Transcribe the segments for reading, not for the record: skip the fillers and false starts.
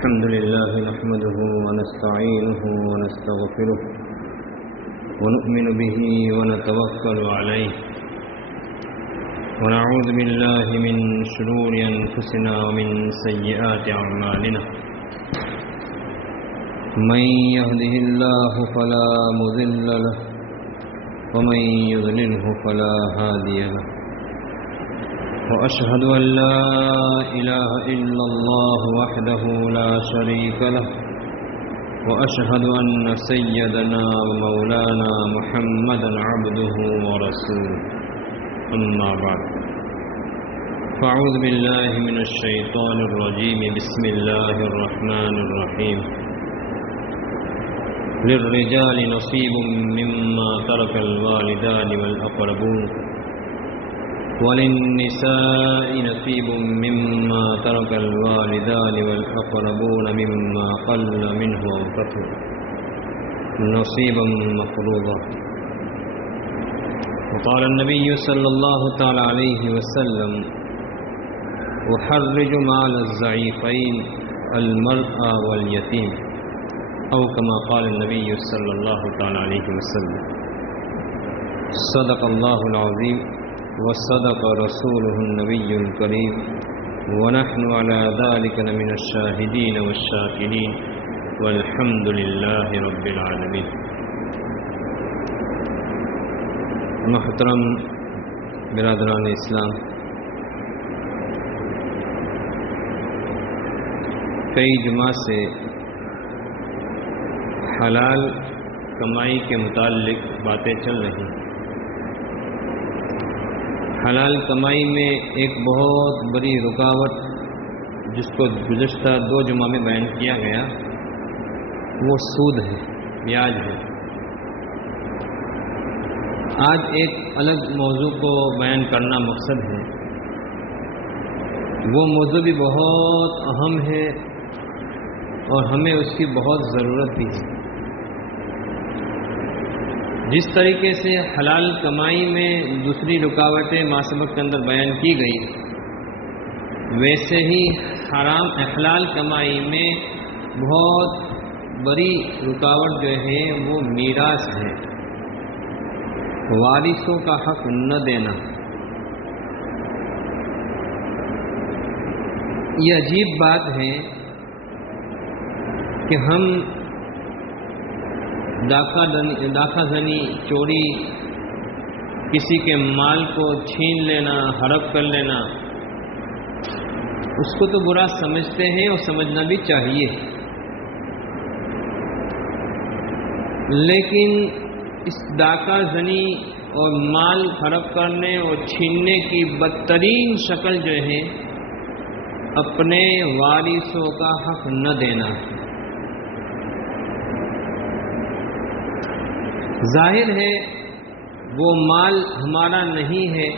الحمد لله نحمده ونستعينه ونستغفره ونؤمن به ونتوكل عليه ونعوذ بالله من شرور أنفسنا ومن سيئات أعمالنا من يهده الله فلا مضل له ومن يضلله فلا هادي له وأشهد أن لا إله إلا الله وحده لا شريك له وأشهد أن سيدنا ومولانا محمدا عبده ورسوله أما بعد فأعوذ بالله من الشيطان الرجيم بسم الله الرحمن الرحيم للرجال نصيب مما ترك الوالدان والأقربون وللنساء نصيب مما ترك الوالدان والأقربون مما قل منه أو كثر نصيبا مفروضا. وقال النبي صلى الله تعالى عليه وسلم أحرج مال الضعيفين المرأة واليتيم أو كما قال النبي صلى الله تعالى عليه وسلم. صدق الله العظيم وصدق رسوله النبي الكريم ونحن على ذلك من الشاهدين والشاكرين والحمد لله رب العالمين. محترم برادران اسلام، کئی جمعہ سے حلال کمائی کے متعلق باتیں چل رہی ہیں. حلال کمائی میں ایک بہت بڑی رکاوٹ جس کو گزشتہ 2 جمعہ میں بیان کیا گیا وہ سود ہے، بیاج ہے. آج ایک الگ موضوع کو بیان کرنا مقصد ہے. وہ موضوع بھی بہت اہم ہے اور ہمیں اس کی بہت ضرورت بھی ہے. جس طریقے سے حلال کمائی میں دوسری رکاوٹیں ماسبق کے اندر بیان کی گئی، ویسے ہی حلال کمائی میں بہت بڑی رکاوٹ جو ہے وہ میراث ہے، وارثوں کا حق نہ دینا. یہ عجیب بات ہے کہ ہم ڈاکہ زنی، چوری، کسی کے مال کو چھین لینا، ہڑپ کر لینا، اس کو تو برا سمجھتے ہیں اور سمجھنا بھی چاہیے. لیکن اس ڈاکہ زنی اور مال ہڑپ کرنے اور چھیننے کی بدترین شکل جو ہے اپنے وارثوں کا حق نہ دینا ہے. ظاہر ہے وہ مال ہمارا نہیں ہے،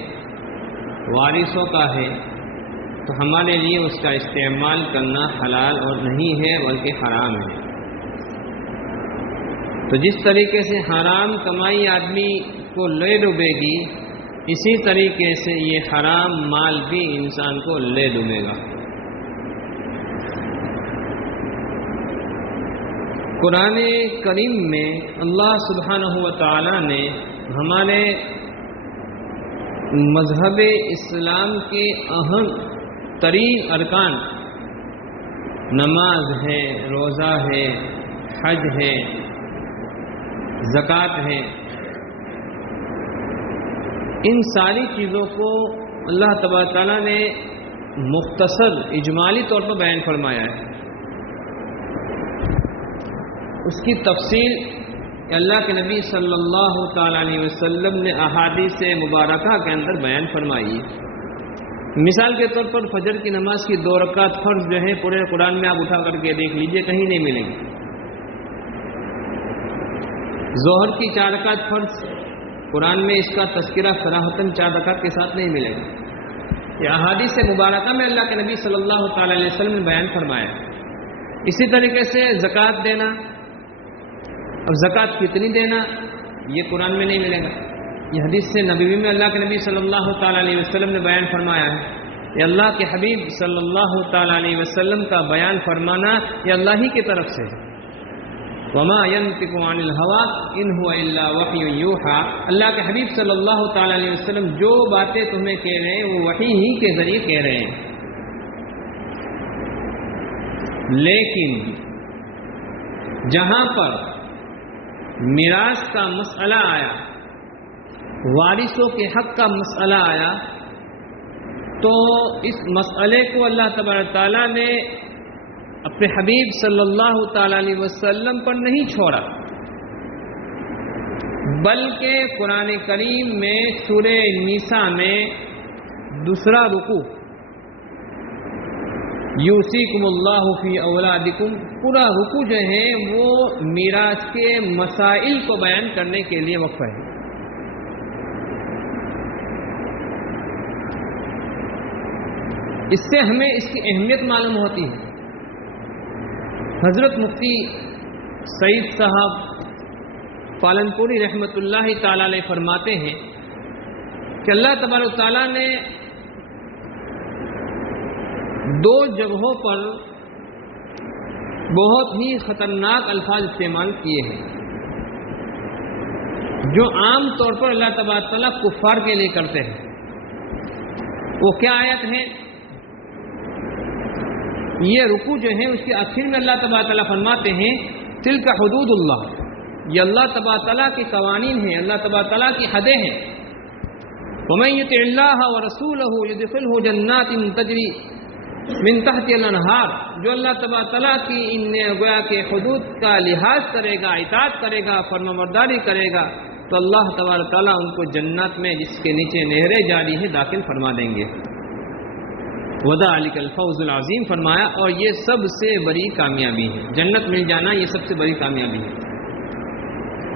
وارثوں کا ہے، تو ہمارے لیے اس کا استعمال کرنا حلال اور نہیں ہے بلکہ حرام ہے. تو جس طریقے سے حرام کمائی آدمی کو لے ڈوبے گی، اسی طریقے سے یہ حرام مال بھی انسان کو لے ڈوبے گا. قرآن کریم میں اللہ سبحانہ و تعالی نے ہمارے مذہب اسلام کے اہم ترین ارکان، نماز ہے، روزہ ہے، حج ہے، زکوٰۃ ہے، ان ساری چیزوں کو اللہ تبارک تعالیٰ نے مختصر اجمالی طور پر بیان فرمایا ہے. اس کی تفصیل اللہ کے نبی صلی اللہ تعالی علیہ وسلم نے احادیث مبارکہ کے اندر بیان فرمائی. مثال کے طور پر فجر کی نماز کی 2 رکعت فرض جو ہے پورے قرآن میں آپ اٹھا کر کے دیکھ لیجئے، کہیں نہیں ملیں گے. ظہر کی 4 رکعت فرض قرآن میں اس کا تذکرہ صراحتاً 4 رکعت کے ساتھ نہیں ملے گا. یہ احادیث مبارکہ میں اللہ کے نبی صلی اللہ تعالی علیہ وسلم نے بیان فرمایا. اسی طریقے سے زکوٰۃ دینا، اب زکوٰۃ کتنی دینا یہ قرآن میں نہیں ملے گا. یہ حدیث سے نبوی میں اللہ کے نبی صلی اللہ تعالی علیہ وسلم نے بیان فرمایا ہے. یہ اللہ کے حبیب صلی اللہ تعالی علیہ وسلم کا بیان فرمانا یہ اللہ ہی کی طرف سے ہے۔ وما ينطق عن الهوى ان هو الا وحی یوحى، اللہ کے حبیب صلی اللہ تعالی علیہ وسلم جو باتیں تمہیں کہہ رہے ہیں وہ وحی ہی کے ذریعے کہہ رہے ہیں۔ لیکن جہاں پر میراث کا مسئلہ آیا، وارثوں کے حق کا مسئلہ آیا، تو اس مسئلے کو اللہ تبارک تعالیٰ نے اپنے حبیب صلی اللہ تعالی علیہ وسلم پر نہیں چھوڑا، بلکہ قرآن کریم میں سورہ نساء میں دوسرا رکوع یوصیکم اللہ فی اولادکم، پورا رکوع جو ہے وہ میراث کے مسائل کو بیان کرنے کے لیے وقف ہے۔ اس سے ہمیں اس کی اہمیت معلوم ہوتی ہے۔ حضرت مفتی سعید صاحب پالنپوری رحمۃ اللہ تعالی علیہ فرماتے ہیں کہ اللہ تبارک تعالیٰ نے دو جگہوں پر بہت ہی خطرناک الفاظ استعمال کیے ہیں جو عام طور پر اللہ تبارک تعالیٰ کفار کے لیے کرتے ہیں۔ وہ کیا آیت ہیں؟ یہ رکوع جو ہے اس کے آخر میں اللہ تبارک تعالیٰ فرماتے ہیں تلک حدود اللہ، یہ اللہ تبارک تعالیٰ کے قوانین ہیں، اللہ تبارک تعالیٰ کی حدیں ہیں۔ ومن یطع اللہ ورسولہ یدخلہ جنات تجری من تحتها الانہار، جو اللہ تبارک تعالیٰ کی ان گویا کے حدود کا لحاظ کرے گا، اطاعت کرے گا، فرمانبرداری کرے گا، تو اللہ تبارک تعالیٰ ان کو جنت میں جس کے نیچے نہریں جاری ہیں داخل فرما دیں گے۔ وذالک الفوز العظیم فرمایا، اور یہ سب سے بڑی کامیابی ہے، جنت مل جانا یہ سب سے بڑی کامیابی ہے۔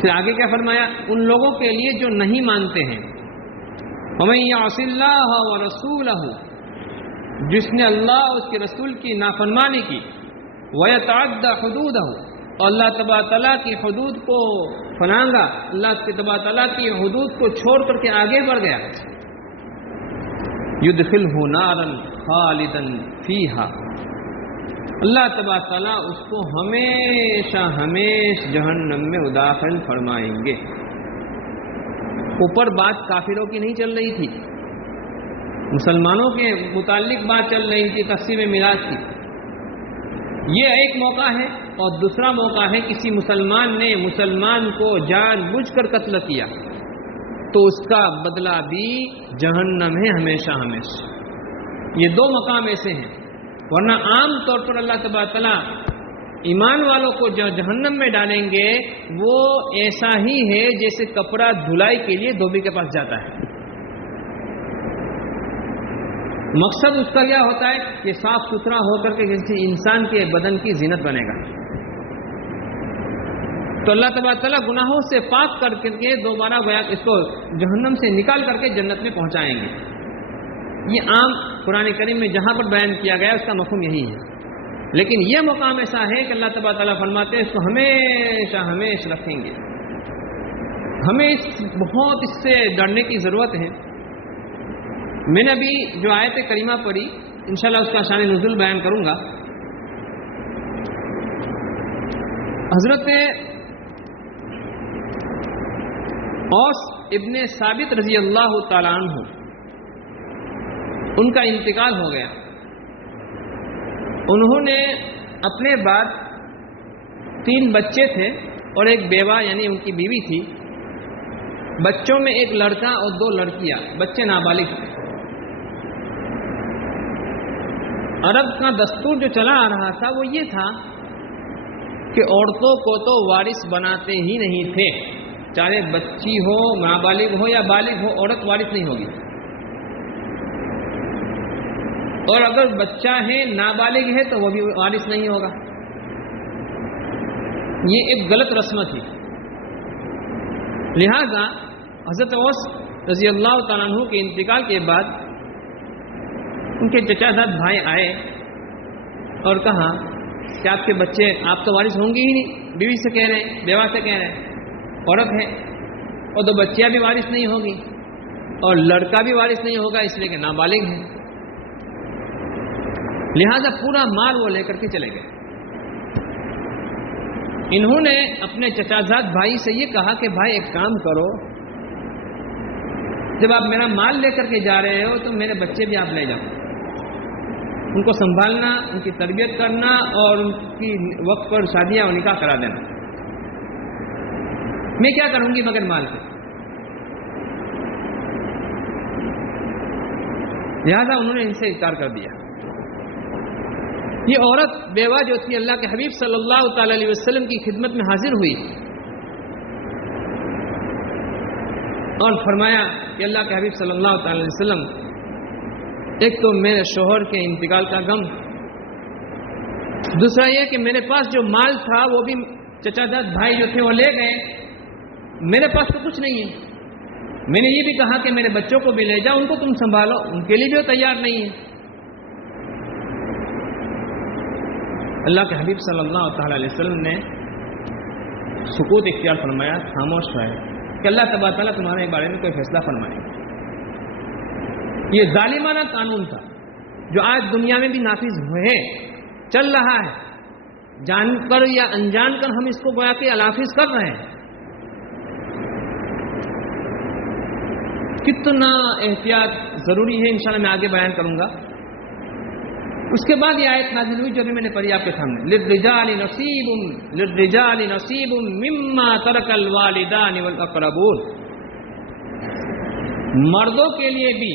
پھر آگے کیا فرمایا؟ ان لوگوں کے لیے جو نہیں مانتے ہیں، ومن یعص اللہ ورسولہ، جس نے اللہ اور اس کے رسول کی نافرمانی کی، ویتعد حدودہ، اور اللہ تبارک تعالیٰ کی حدود کو پھلانگا، اللہ تبارک تعالیٰ کی حدود کو چھوڑ کر کے آگے بڑھ گیا، یدخلہ نارا خالدا فیہا، اللہ تبارک تعالیٰ اس کو ہمیشہ ہمیشہ جہنم میں داخل فرمائیں گے۔ اوپر بات کافروں کی نہیں چل رہی تھی، مسلمانوں کے متعلق بات چل رہی تھی تقسیم میراث کی۔ یہ ایک موقع ہے، اور دوسرا موقع ہے کسی مسلمان نے مسلمان کو جان بوجھ کر قتل کیا تو اس کا بدلہ بھی جہنم ہے ہمیشہ ہمیشہ۔ یہ دو مقام ایسے ہیں، ورنہ عام طور پر اللہ تبارک تعالیٰ ایمان والوں کو جو جہنم میں ڈالیں گے وہ ایسا ہی ہے جیسے کپڑا دھلائی کے لیے دھوبی کے پاس جاتا ہے۔ مقصد اس کا کیا ہوتا ہے کہ صاف ستھرا ہو کر کے کسی انسان کے بدن کی زینت بنے گا، تو اللہ تبارک تعالیٰ گناہوں سے پاک کر کے دوبارہ اس کو جہنم سے نکال کر کے جنت میں پہنچائیں گے۔ یہ عام قرآن کریم میں جہاں پر بیان کیا گیا اس کا مفہوم یہی ہے، لیکن یہ مقام ایسا ہے کہ اللہ تبارک تعالیٰ فرماتے ہیں اس کو ہمیشہ ہمیشہ رکھیں گے۔ ہمیں بہت اس سے ڈرنے کی ضرورت ہے۔ میں نے ابھی جو آیت کریمہ پڑھی انشاءاللہ اس کا شان نزول بیان کروں گا۔ حضرت اوس ابن ثابت رضی اللہ تعالیٰ عنہ ان کا انتقال ہو گیا۔ انہوں نے اپنے بعد 3 بچے تھے اور ایک بیوہ یعنی ان کی بیوی تھی۔ بچوں میں ایک لڑکا اور 2 لڑکیاں، بچے نابالغ تھے۔ عرب کا دستور جو چلا آ رہا تھا وہ یہ تھا کہ عورتوں کو تو وارث بناتے ہی نہیں تھے، چاہے بچی ہو، نابالغ ہو یا بالغ ہو، عورت وارث نہیں ہوگی۔ اور اگر بچہ ہے نابالغ ہے تو وہ بھی وارث نہیں ہوگا۔ یہ ایک غلط رسم تھی۔ لہذا حضرت اوس رضی اللہ تعالیٰ عنہ کے انتقال کے بعد ان کے چچا زاد بھائی آئے اور کہا کہ آپ کے بچے آپ تو وارث ہوں گے ہی نہیں، بیوی سے کہہ رہے ہیں، بیوہ سے کہہ رہے ہیں، عورت ہے اور 2 بچیاں بھی وارث نہیں ہوگی اور لڑکا بھی وارث نہیں ہوگا اس لیے کہ نابالغ ہے۔ لہذا پورا مال وہ لے کر کے چلے گئے۔ انہوں نے اپنے چچازاد بھائی سے یہ کہا کہ بھائی ایک کام کرو، جب آپ میرا مال لے کر کے جا رہے ہو تو میرے بچے بھی آپ لے جاؤ، ان کو سنبھالنا، ان کی تربیت کرنا اور ان کی وقت پر شادیاں اور نکاح کرا دینا۔ میں کیا کروں گی مگر مال سے؟ لہذا انہوں نے ان سے انکار کر دیا۔ یہ عورت بیوہ جو تھی اللہ کے حبیب صلی اللہ تعالی علیہ وسلم کی خدمت میں حاضر ہوئی اور فرمایا کہ اللہ کے حبیب صلی اللہ تعالی علیہ وسلم، ایک تو میرے شوہر کے انتقال کا غم، دوسرا یہ کہ میرے پاس جو مال تھا وہ بھی چچا زاد بھائی جو تھے وہ لے گئے، میرے پاس تو کچھ نہیں ہے۔ میں نے یہ بھی کہا کہ میرے بچوں کو بھی لے جاؤ، ان کو تم سنبھالو، ان کے لیے بھی وہ تیار نہیں ہے۔ اللہ کے حبیب صلی اللہ تعالی علیہ وسلم نے سکوت اختیار فرمایا، خاموش رہے کہ اللہ تبارک تعالیٰ تمہارے بارے میں کوئی فیصلہ فرمائے۔ یہ ظالمانہ قانون تھا جو آج دنیا میں بھی نافذ ہوئے چل رہا ہے، جان کر یا انجان کر ہم اس کو گویا کہ نافذ کر رہے ہیں۔ کتنا احتیاط ضروری ہے انشاءاللہ میں آگے بیان کروں گا۔ اس کے بعد یہ آیت نازل ہوئی جو میں نے پڑھی آپ کے سامنے، للرجال نصیب مما ترک الوالدان والاقربون، مردوں کے لیے بھی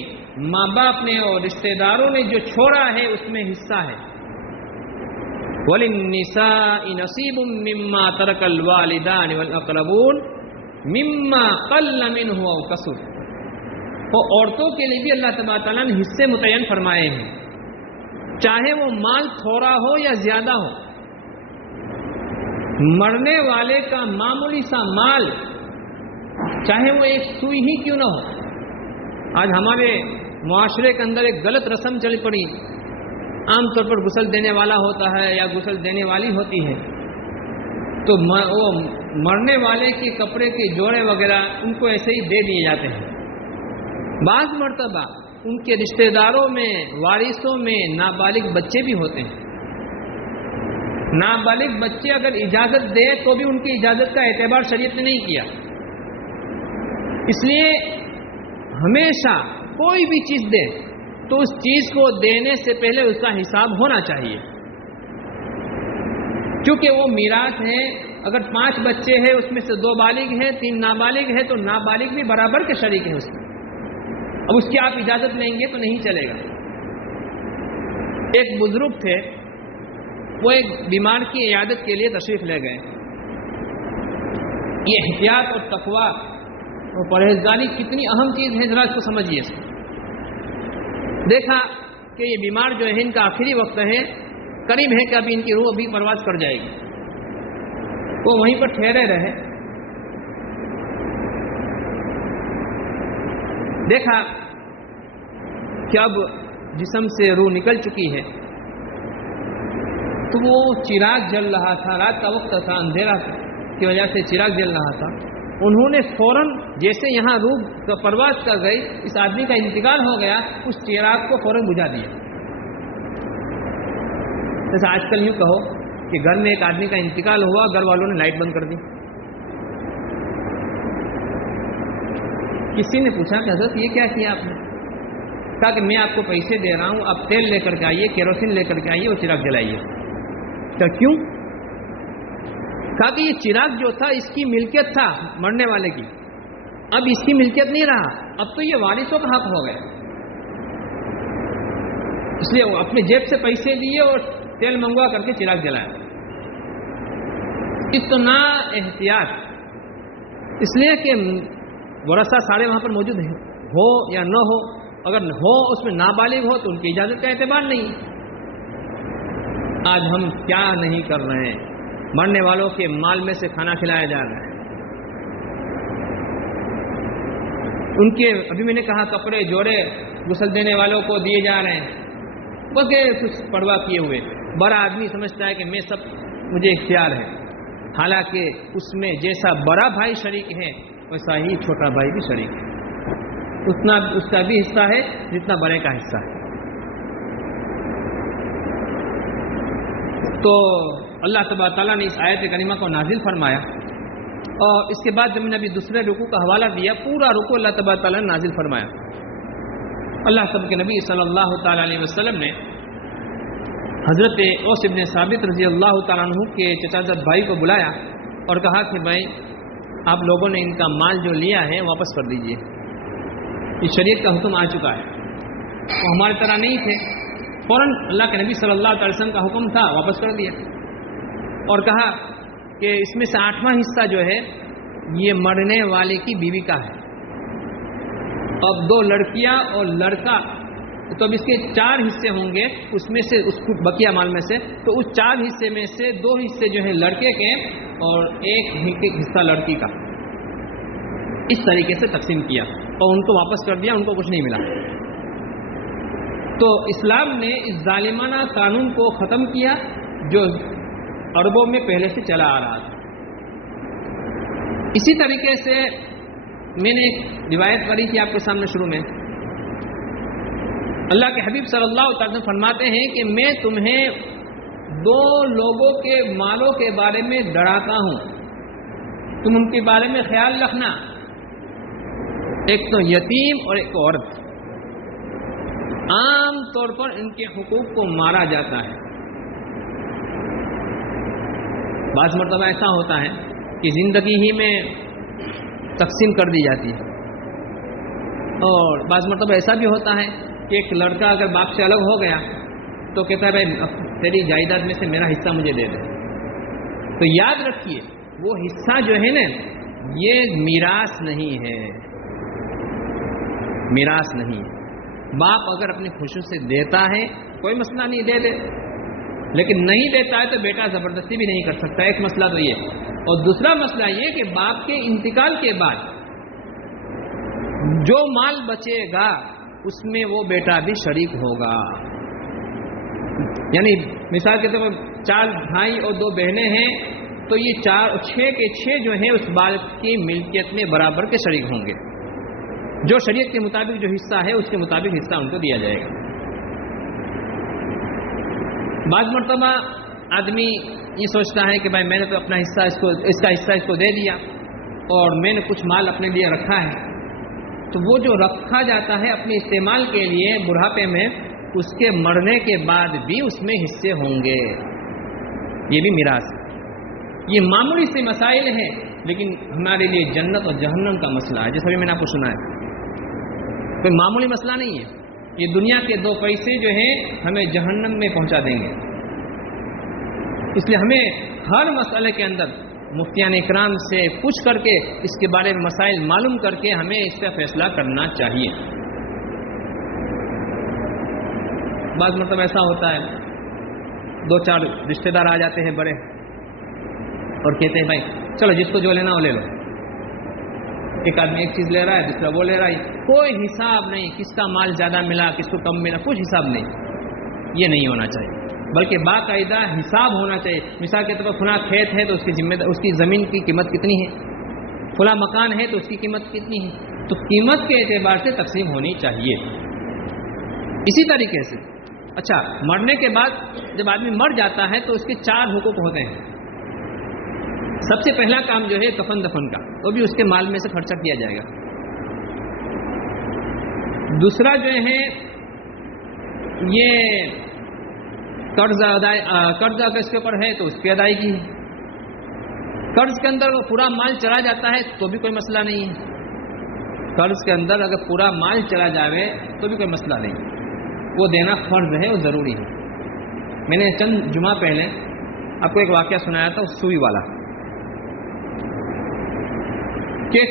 ماں باپ نے اور رشتہ داروں نے جو چھوڑا ہے اس میں حصہ ہے۔ وللنساء نصیب مما ترک الوالدان والاقربون مما قل منه او کثر، اور عورتوں کے لیے بھی اللہ تبارک تعالیٰ نے حصے متعین فرمائے ہیں، چاہے وہ مال تھوڑا ہو یا زیادہ ہو۔ مرنے والے کا معمولی سا مال، چاہے وہ ایک سوئی ہی کیوں نہ ہو۔ آج ہمارے معاشرے کے اندر ایک غلط رسم چل پڑی، عام طور پر غسل دینے والا ہوتا ہے یا غسل دینے والی ہوتی ہے، تو وہ مرنے والے کے کپڑے کے جوڑے وغیرہ ان کو ایسے ہی دے دیے جاتے ہیں۔ بعض مرتبہ ان کے رشتہ داروں میں، وارثوں میں نابالغ بچے بھی ہوتے ہیں۔ نابالغ بچے اگر اجازت دے تو بھی ان کی اجازت کا اعتبار شریعت نے نہیں کیا۔ اس لیے ہمیشہ کوئی بھی چیز دے تو اس چیز کو دینے سے پہلے اس کا حساب ہونا چاہیے، کیونکہ وہ میراث ہے۔ اگر 5 بچے ہیں اس میں سے 2 بالغ ہیں 3 نابالغ ہیں تو نابالغ بھی برابر کے شریک ہیں اس میں۔ اب اس کی آپ اجازت لیں گے تو نہیں چلے گا۔ ایک بزرگ تھے، وہ ایک بیمار کی عیادت کے لیے تشریف لے گئے۔ یہ احتیاط اور تقویٰ اور پرہیزگاری کتنی اہم چیز ہے، ذرا اس کو سمجھیے۔ دیکھا کہ یہ بیمار جو ہے ان کا آخری وقت ہے، قریب ہے کہ ابھی ان کی روح ابھی پرواز کر جائے گی۔ وہ وہیں پر ٹھہرے رہے، دیکھا کہ اب جسم سے روح نکل چکی ہے، تو وہ چراغ جل رہا تھا، رات کا وقت تھا، اندھیرا کی وجہ سے چراغ جل رہا تھا۔ انہوں نے فوراً جیسے یہاں روح پرواز کر گئی، اس آدمی کا انتقال ہو گیا، اس چراغ کو فوراً بجھا دیا۔ جیسے آج کل یوں کہو کہ گھر میں ایک آدمی کا انتقال ہوا، گھر والوں نے لائٹ بند کر دی۔ کسی نے پوچھا کہ حضرت یہ کیا کیا آپ نے؟ کہا کہ میں آپ کو پیسے دے رہا ہوں، آپ تیل لے کر کے آئیے، کیروسین لے کر کے آئیے، وہ چراغ جلائیے۔ کہا کیوں؟ کہا کہ یہ چراغ جو تھا اس کی ملکیت تھا مرنے والے کی، اب اس کی ملکیت نہیں رہا، اب تو یہ وارثوں کا حق ہو گیا، اس لیے وہ اپنے جیب سے پیسے دیے اور تیل منگوا کر کے چراغ جلایا۔ اتنا احتیاط، اس لیے کہ ورثہ سارے وہاں پر موجود ہیں، ہو یا نہ ہو، اگر ہو اس میں نابالغ ہو تو ان کی اجازت کا اعتبار نہیں۔ آج ہم کیا نہیں کر رہے ہیں، مرنے والوں کے مال میں سے کھانا کھلایا جا رہا ہے، ان کے ابھی میں نے کہا کپڑے جوڑے غسل دینے والوں کو دیے جا رہے ہیں، بغیر کچھ پرواہ کیے ہوئے۔ بڑا آدمی سمجھتا ہے کہ میں سب مجھے اختیار ہے، حالانکہ اس میں جیسا بڑا بھائی شریک ہے ویسا ہی چھوٹا بھائی بھی شریک ہے، اتنا اس کا بھی حصہ ہے جتنا بڑے کا حصہ ہے۔ تو اللہ تبارک تعالیٰ نے اس آیت کریمہ کو نازل فرمایا، اور اس کے بعد جب میں نے ابھی دوسرے رکوع کا حوالہ دیا، پورا رکوع اللہ تبارک تعالیٰ نے نازل فرمایا۔ اللہ سب کے نبی صلی اللہ تعالیٰ علیہ وسلم نے حضرت اوس ابن ثابت رضی اللہ تعالیٰ عنہ کے چچا زاد بھائی کو بلایا اور کہا کہ بھائی آپ لوگوں نے ان کا مال جو لیا ہے واپس کر دیجئے، اس شریعت کا حکم آ چکا ہے۔ وہ ہماری طرح نہیں تھے، فوراً اللہ کے نبی صلی اللہ علیہ وسلم کا حکم تھا، واپس کر دیا اور کہا کہ اس میں سے 8واں حصہ جو ہے یہ مرنے والے کی بیوی کا ہے، اب 2 لڑکیاں اور لڑکا، تو اب اس کے 4 حصے ہوں گے، اس میں سے اس بقیہ مال میں سے، تو اس 4 حصے میں سے 2 حصے جو ہیں لڑکے کے اور 1 حصہ لڑکی کا، اس طریقے سے تقسیم کیا اور ان کو واپس کر دیا، ان کو کچھ نہیں ملا۔ تو اسلام نے اس ظالمانہ قانون کو ختم کیا جو عربوں میں پہلے سے چلا آ رہا تھا۔ اسی طریقے سے میں نے ایک روایت پڑھی تھی آپ کے سامنے شروع میں، اللہ کے حبیب صلی اللہ علیہ وسلم فرماتے ہیں کہ میں تمہیں 2 لوگوں کے مالوں کے بارے میں ڈراتا ہوں، تم ان کے بارے میں خیال رکھنا، ایک تو یتیم اور ایک عورت، عام طور پر ان کے حقوق کو مارا جاتا ہے۔ بعض مرتبہ ایسا ہوتا ہے کہ زندگی ہی میں تقسیم کر دی جاتی ہے، اور بعض مرتبہ ایسا بھی ہوتا ہے کہ ایک لڑکا اگر باپ سے الگ ہو گیا تو کہتا ہے بھائی تیری جائیداد میں سے میرا حصہ مجھے دے دے۔ تو یاد رکھیے وہ حصہ جو ہے نا یہ میراث نہیں ہے، میراث نہیں ہے۔ باپ اگر اپنی خوشی سے دیتا ہے کوئی مسئلہ نہیں، دے دے، لیکن نہیں دیتا ہے تو بیٹا زبردستی بھی نہیں کر سکتا، ایک مسئلہ تو یہ۔ اور دوسرا مسئلہ یہ کہ باپ کے انتقال کے بعد جو مال بچے گا اس میں وہ بیٹا بھی شریک ہوگا، یعنی مثال کے طور پر 4 بھائی اور 2 بہنیں ہیں تو یہ 6 کے 6 جو ہیں اس بالغ کی ملکیت میں برابر کے شریک ہوں گے، جو شریعت کے مطابق جو حصہ ہے اس کے مطابق حصہ ان کو دیا جائے گا۔ بعض مرتبہ آدمی یہ سوچتا ہے کہ بھائی میں نے تو اپنا حصہ اس کا حصہ اس کو دے دیا اور میں نے کچھ مال اپنے لیے رکھا ہے، تو وہ جو رکھا جاتا ہے اپنے استعمال کے لیے بڑھاپے میں، اس کے مرنے کے بعد بھی اس میں حصے ہوں گے، یہ بھی میراث ہے۔ یہ معمولی سے مسائل ہیں لیکن ہمارے لیے جنت اور جہنم کا مسئلہ ہے، جیسا بھی میں نے آپ کو سنا ہے، کوئی معمولی مسئلہ نہیں ہے۔ یہ دنیا کے 2 پیسے جو ہیں ہمیں جہنم میں پہنچا دیں گے، اس لیے ہمیں ہر مسئلے کے اندر مفتیان اکرام سے پوچھ کر کے اس کے بارے میں مسائل معلوم کر کے ہمیں اس کا فیصلہ کرنا چاہیے۔ بعض مرتبہ ایسا ہوتا ہے 2-4 رشتہ دار آ جاتے ہیں بڑے اور کہتے ہیں بھائی چلو جس کو جو لینا وہ لے لو، ایک آدمی ایک چیز لے رہا ہے دوسرا وہ لے رہا ہے، کوئی حساب نہیں کس کا مال زیادہ ملا کس کو کم ملا، کچھ حساب نہیں، یہ نہیں ہونا چاہیے، بلکہ باقاعدہ حساب ہونا چاہیے۔ مثال کے طور پر فلاں کھیت ہے تو اس کی زمین کی قیمت کتنی ہے، فلاں مکان ہے تو اس کی قیمت کتنی ہے، تو قیمت کے اعتبار سے تقسیم ہونی چاہیے۔ اسی طریقے سے اچھا مرنے کے بعد جب آدمی مر جاتا ہے تو اس کے 4 حقوق ہوتے ہیں۔ سب سے پہلا کام جو ہے کفن دفن کا، وہ بھی اس کے مال میں سے خرچہ کیا جائے گا۔ دوسرا جو ہے یہ قرض اگر اس کے اوپر ہے تو اس کی ادائیگی ہے، قرض کے اندر وہ پورا مال چلا جاتا ہے تو بھی کوئی مسئلہ نہیں ہے، قرض کے اندر اگر پورا مال چلا جاوے تو بھی کوئی مسئلہ نہیں، وہ دینا فرض ہے، وہ ضروری ہے۔ میں نے چند جمعہ پہلے آپ کو ایک واقعہ سنایا تھا سوئی والا، کہ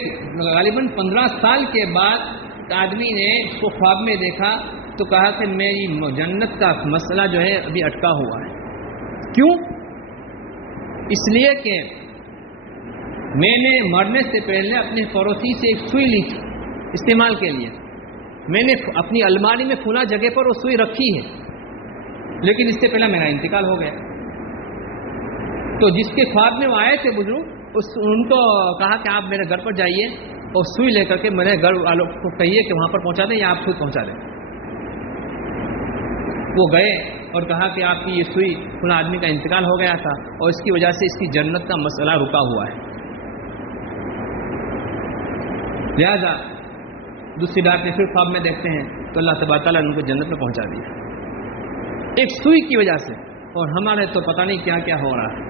غالباً 15 سال کے بعد آدمی نے اس کو خواب میں دیکھا تو کہا کہ میری جنت کا مسئلہ جو ہے ابھی اٹکا ہوا ہے۔ کیوں؟ اس لیے کہ میں نے مرنے سے پہلے اپنے پڑوسی سے ایک سوئی لی تھی استعمال کے لیے، میں نے اپنی الماری میں فلاں جگہ پر وہ سوئی رکھی ہے، لیکن اس سے پہلے میرا انتقال ہو گیا۔ تو جس کے خواب میں وہ آئے تھے بزرگ، ان کو کہا کہ آپ میرے گھر پر جائیے اور سوئی لے کر کے میرے گھر والوں کو کہیے کہ وہاں پر پہنچا دیں یا آپ خود پہنچا دیں۔ وہ گئے اور کہا کہ آپ کی یہ سوئی فلاں آدمی کا انتقال ہو گیا تھا اور اس کی وجہ سے اس کی جنت کا مسئلہ رکا ہوا ہے، لہذا دوسری رات میں پھر خواب میں دیکھتے ہیں تو اللہ تبارک تعالیٰ نے ان کو جنت میں پہنچا دیا ایک سوئی کی وجہ سے، اور ہمارے تو پتہ نہیں کیا کیا ہو رہا ہے،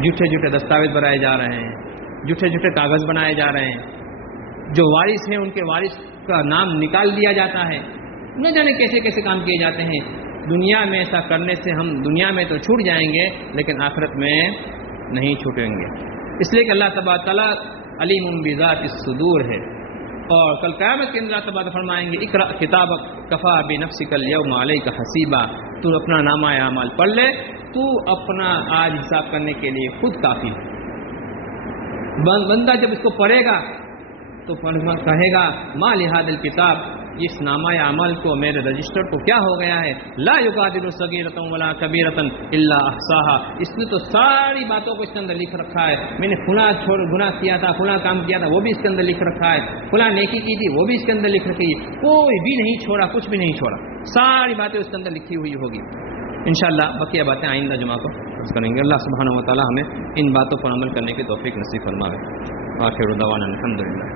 جھوٹے جھوٹے دستاویز بنائے جا رہے ہیں، جھوٹے جھوٹے کاغذ بنائے جا رہے ہیں، جو وارث ہیں ان کے وارث کا نام نکال دیا جاتا ہے، نہ جانے کیسے کیسے کام کیے جاتے ہیں۔ دنیا میں ایسا کرنے سے ہم دنیا میں تو چھوٹ جائیں گے لیکن آخرت میں نہیں چھوٹیں گے، اس لیے کہ اللہ تبارک تعالیٰ علیم بذات الصدور ہے، اور کل قیامت کے اندر اللہ تبارک فرمائیں گے اقرأ کتابک کفا بنفسک اليوم علیک حسیبا، تو اپنا نامہ اعمال پڑھ لے، تو اپنا آج حساب کرنے کے لیے خود کافی ہے۔ بندہ جب اس کو پڑھے گا تو کہے گا ما لہذا الکتاب، اس نامہ اعمال کو میرے رجسٹر کو کیا ہو گیا ہے، لا یغادر صغیرۃ ولا کبیرۃ الا احصاها، اس نے تو ساری باتوں کو اس کے اندر لکھ رکھا ہے، میں نے فلاں گناہ کیا تھا، فلاں کام کیا تھا، وہ بھی اس کے اندر لکھ رکھا ہے، فلاں نیکی کی تھی وہ بھی اس کے اندر لکھ رکھی ہے، کوئی بھی نہیں چھوڑا، کچھ بھی نہیں چھوڑا، ساری باتیں اس کے اندر لکھی ہوئی ہوگی۔ انشاءاللہ بقیہ باتیں آئندہ جمعہ کو کریں گے۔ اللہ سبحانہ و تعالی ہمیں ان باتوں پر عمل کرنے کی توفیق نصیب فرمائے۔ آخر دعوانا الحمدللہ۔